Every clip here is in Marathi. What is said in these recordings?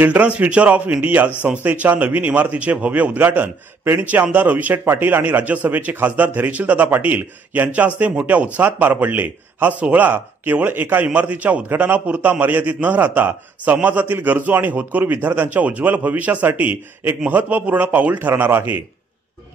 चिल्ड्रन्स फ्युचर ऑफ इंडिया संस्थेच्या नवीन इमारतीचे भव्य उद्घाटन पेणचे आमदार रविशेठ पाटील आणि राज्यसभेचे खासदार धैर्यशीलदादा पाटील यांच्या हस्ते मोठ्या उत्साहात पार पडले। हा सोहळा केवळ एका इमारतीच्या उद्घाटनापुरता मर्यादित न राहता समाजातील गरजू आणि होतकरू विद्यार्थ्यांच्या उज्ज्वल भविष्यासाठी एक महत्त्वपूर्ण पाऊल ठरणार आहे।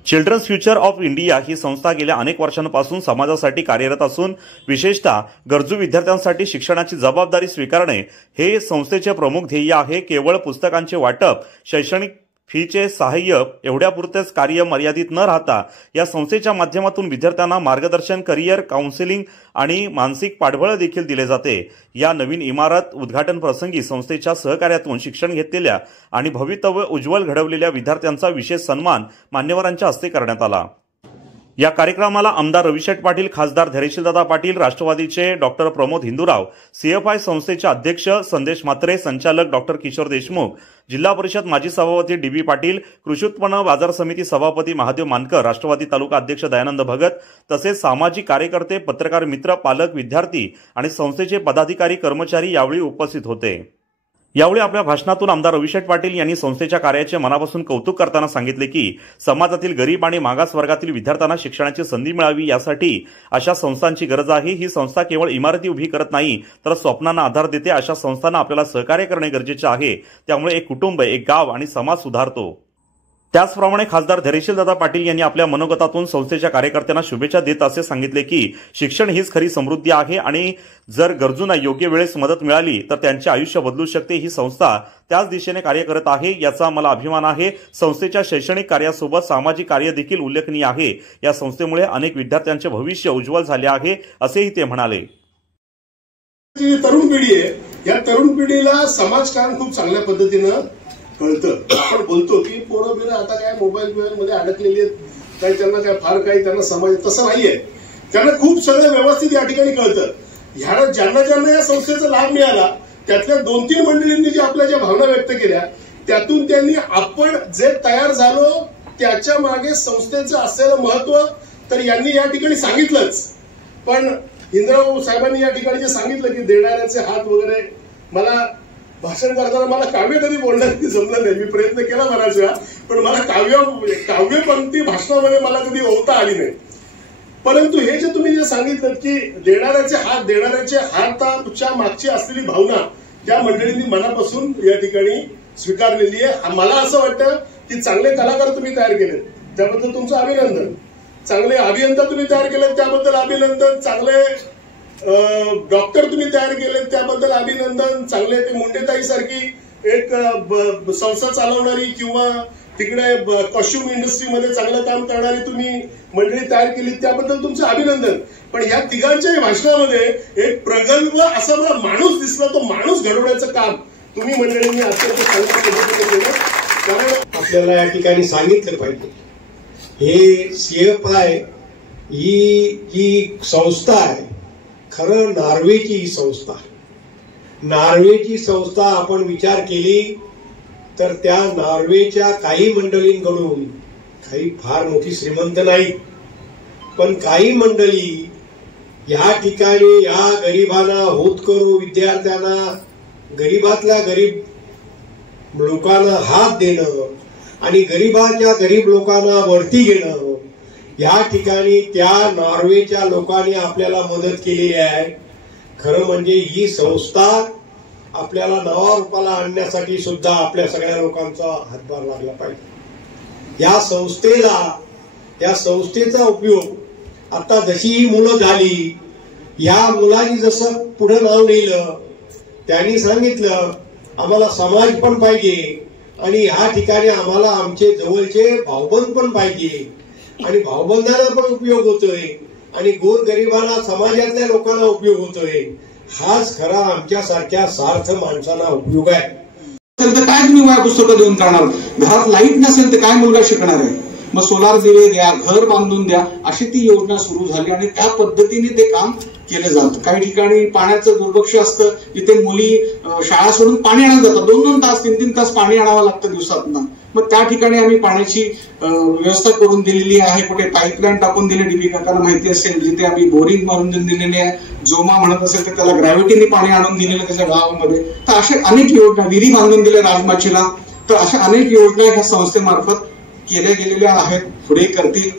चिल्ड्रन्स फ्युचर ऑफ इंडिया ही संस्था गेल्या अनेक वर्षांपासून समाजासाठी कार्यरत असून विशेषतः गरजू विद्यार्थ्यांसाठी शिक्षणाची जबाबदारी स्वीकारणे हे संस्थेचे प्रमुख ध्येय आहे। केवळ पुस्तकांचे वाटप, शैक्षणिक फीचे सहाय्य एवढ्यापुरतेच कार्य मर्यादित न राहता या संस्थेच्या माध्यमातून विद्यार्थ्यांना मार्गदर्शन, करिअर काउन्सिलिंग आणि मानसिक पाठबळ देखील दिले जाते। या नवीन इमारत उद्घाटन प्रसंगी संस्थेच्या सहकार्यातून शिक्षण घेतलेल्या आणि भवितव्य उज्ज्वल घडवलेल्या विद्यार्थ्यांचा विशेष सन्मान मान्यवरांच्या हस्ते करण्यात आला। या कार्यक्रमाला आमदार रविशेठ पाटील, खासदार धैर्यशीलदादा पाटील, राष्ट्रवादीचे डॉक्टर प्रमोद हिंदूराव, सीएफआय संस्थेचे अध्यक्ष संदेश म्हात्रे, संचालक डॉक्टर किशोर देशमुख, जिल्हा परिषद माजी सभापती डीबी पाटील, कृषी उत्पन्न बाजार समिती सभापती महादेव मानकर, राष्ट्रवादी तालुका अध्यक्ष दयानंद भगत तसेच सामाजिक कार्यकर्ते, पत्रकार मित्र, पालक, विद्यार्थी आणि संस्थेचे पदाधिकारी, कर्मचारी यावेळी उपस्थित होते। यावेळी आपल्या भाषणातून आमदार रविशेठ पाटील यांनी संस्थेच्या कार्याचे मनापासून कौतुक करताना सांगितले की समाजातील गरीब आणि मागास वर्गातील विद्यार्थ्यांना शिक्षणाची संधी मिळावी यासाठी अशा संस्थांची गरज आहे। ही संस्था केवळ इमारती उभी करत नाही तर स्वप्नांना आधार देते। अशा संस्थांना आपल्याला सहकार्य करणे गरजेचे आहे। त्यामुळे एक कुटुंब, एक गाव आणि समाज सुधारतो। त्याचप्रमाणे खासदार धैर्यशीलदादा पाटील यांनी आपल्या मनोगतातून संस्थेच्या कार्यकर्त्यांना शुभेच्छा देत असे सांगितले की शिक्षण हीच खरी समृद्धी आहे आणि जर गरजूंना योग्य वेळेस मदत मिळाली तर त्यांचे आयुष्य बदलू शकते। ही संस्था त्याच दिशेने कार्य करत आहे याचा मला अभिमान आहे। संस्थेच्या शैक्षणिक कार्यासोबत सामाजिक कार्य देखील उल्लेखनीय आहे। या संस्थेमुळे अनेक विद्यार्थ्यांचे भविष्य उज्ज्वल झाले आहे असेही ते म्हणाले। जी तरुण पिढी आहे या तरुण पिढीला समाजकारण खूप चांगल्या पद्धतीने कळतं। आपण बोलतो की पोरं बिरं आता काय मोबाईल मध्ये अडकलेली आहेत, काय त्यांना काय फार काही त्यांना समाज तसं नाहीये। त्यांना खूप सगळं व्यवस्थित या ठिकाणी कळतं। ह्या ज्यांना या संस्थेचा लाभ मिळाला त्यातल्या 2-3 मंडळींनी जे आपल्या ज्या भावना व्यक्त केल्या त्यातून त्यांनी आपण जे तयार झालो त्याच्या मागे संस्थेचं असलेलं महत्व तर यांनी या ठिकाणी सांगितलंच। पण हिंदराव साहेबांनी या ठिकाणी जे सांगितलं की देणाऱ्याचे हात वगैरे, मला भाषण करताना मला काव्य कधी बोलण्यासाठी जमलं नाही। मी प्रयत्न केला बऱ्याच वेळा पण मला काव्यपंक्ती भाषणामध्ये मला कधी ओळखता आली नाही। परंतु हे जे तुम्ही जे सांगितलं की देणाऱ्याच्या हाताच्या मागची असलेली भावना त्या मंडळींनी मनापासून या ठिकाणी स्वीकारलेली आहे। मला असं वाटतं की चांगले कलाकार तुम्ही तयार केलेत त्याबद्दल तुमचं अभिनंदन, चांगले अभियंता तुम्ही तयार केलेत त्याबद्दल अभिनंदन, चांगले डॉक्टर तुम्ही तयार केले त्याबद्दल अभिनंदन, चांगले ते मुंडेताई सारखी एक संस्था चालवणारी किंवा तिकडे कॉस्ट्युम इंडस्ट्रीमध्ये चांगलं काम करणारी तुम्ही मंडळी तयार केली त्याबद्दल तुमचं अभिनंदन। पण या तिघांच्याही भाषणामध्ये एक प्रगल्भ असा मला माणूस दिसला, तो माणूस घडवण्याचं काम तुम्ही मंडळींनी अत्यंत चांगल्या पद्धतीने केलं। कारण आपल्याला या ठिकाणी सांगितलं पाहिजे हे सीएफआय ही संस्था आहे, खरं नॉर्वेची ही संस्था, नॉर्वेची संस्था आपण विचार केली तर त्या नॉर्वेच्या काही मंडळींकडून, काही फार मोठी श्रीमंत नाही पण काही मंडळी या ठिकाणी या गरिबांना, होतकरू विद्यार्थ्यांना, गरीबातल्या गरीब लोकांना हात देणं आणि गरीबाच्या गरीब लोकांना वरती घेणं या ठिकाणी त्या नॉर्वेच्या लोकांनी आपल्याला मदत केलेली आहे। खरं म्हणजे ही संस्था आपल्याला नवा रूपाला आणण्यासाठी सुद्धा आपल्या सगळ्या लोकांचा हातभार लागला पाहिजे। या संस्थेचा उपयोग आता जशी ही मुलं झाली, या मुलांनी जसं पुढे नाव नेलं त्यांनी सांगितलं आम्हाला समाज पण पाहिजे आणि या ठिकाणी आम्हाला आमचे जवळचे भाऊबंद पण पाहिजे आणि भाऊबंदांना पण उपयोग होतोय आणि गोरगरिबांना, समाजातल्या लोकांना उपयोग होतोय। हाच खरा आमच्यासारख्या सार्थ माणसांना उपयोग आहे। तर काय तुम्ही वह्या पुस्तकं देऊन करणार? घरात लाईट नसेल तर काय मुलगा शिकणार आहे? मग सोलार दिवे द्या, घर बांधून द्या, अशी ती योजना सुरू झाली आणि त्या पद्धतीने ते काम केलं जातं. काही ठिकाणी पाण्याचं दुर्लक्ष असतं, जिथे मुली शाळा सोडून पाणी आणायला जातात, 2-2 तास 3-3 तास पाणी आणावं लागतं दिवसातनं. मग त्या ठिकाणी आम्ही पाण्याची व्यवस्था करून दिलेली आहे. कुठे पाईपलाईन टाकून दिली, डीबी काकांना माहिती असेल, जिथे आम्ही बोरिंग मारून दिलेली आहे. जोमा म्हणत असेल तर त्याला ग्रॅव्हिटीने पाणी आणून दिलेलं त्याच्या गावामध्ये. तर अशा अनेक योजना, विहिरी बांधून दिल्या राजमाचीला. तर अशा अनेक योजना ह्या संस्थेमार्फत केल्या गेलेल्या आहेत, पुढे करतील.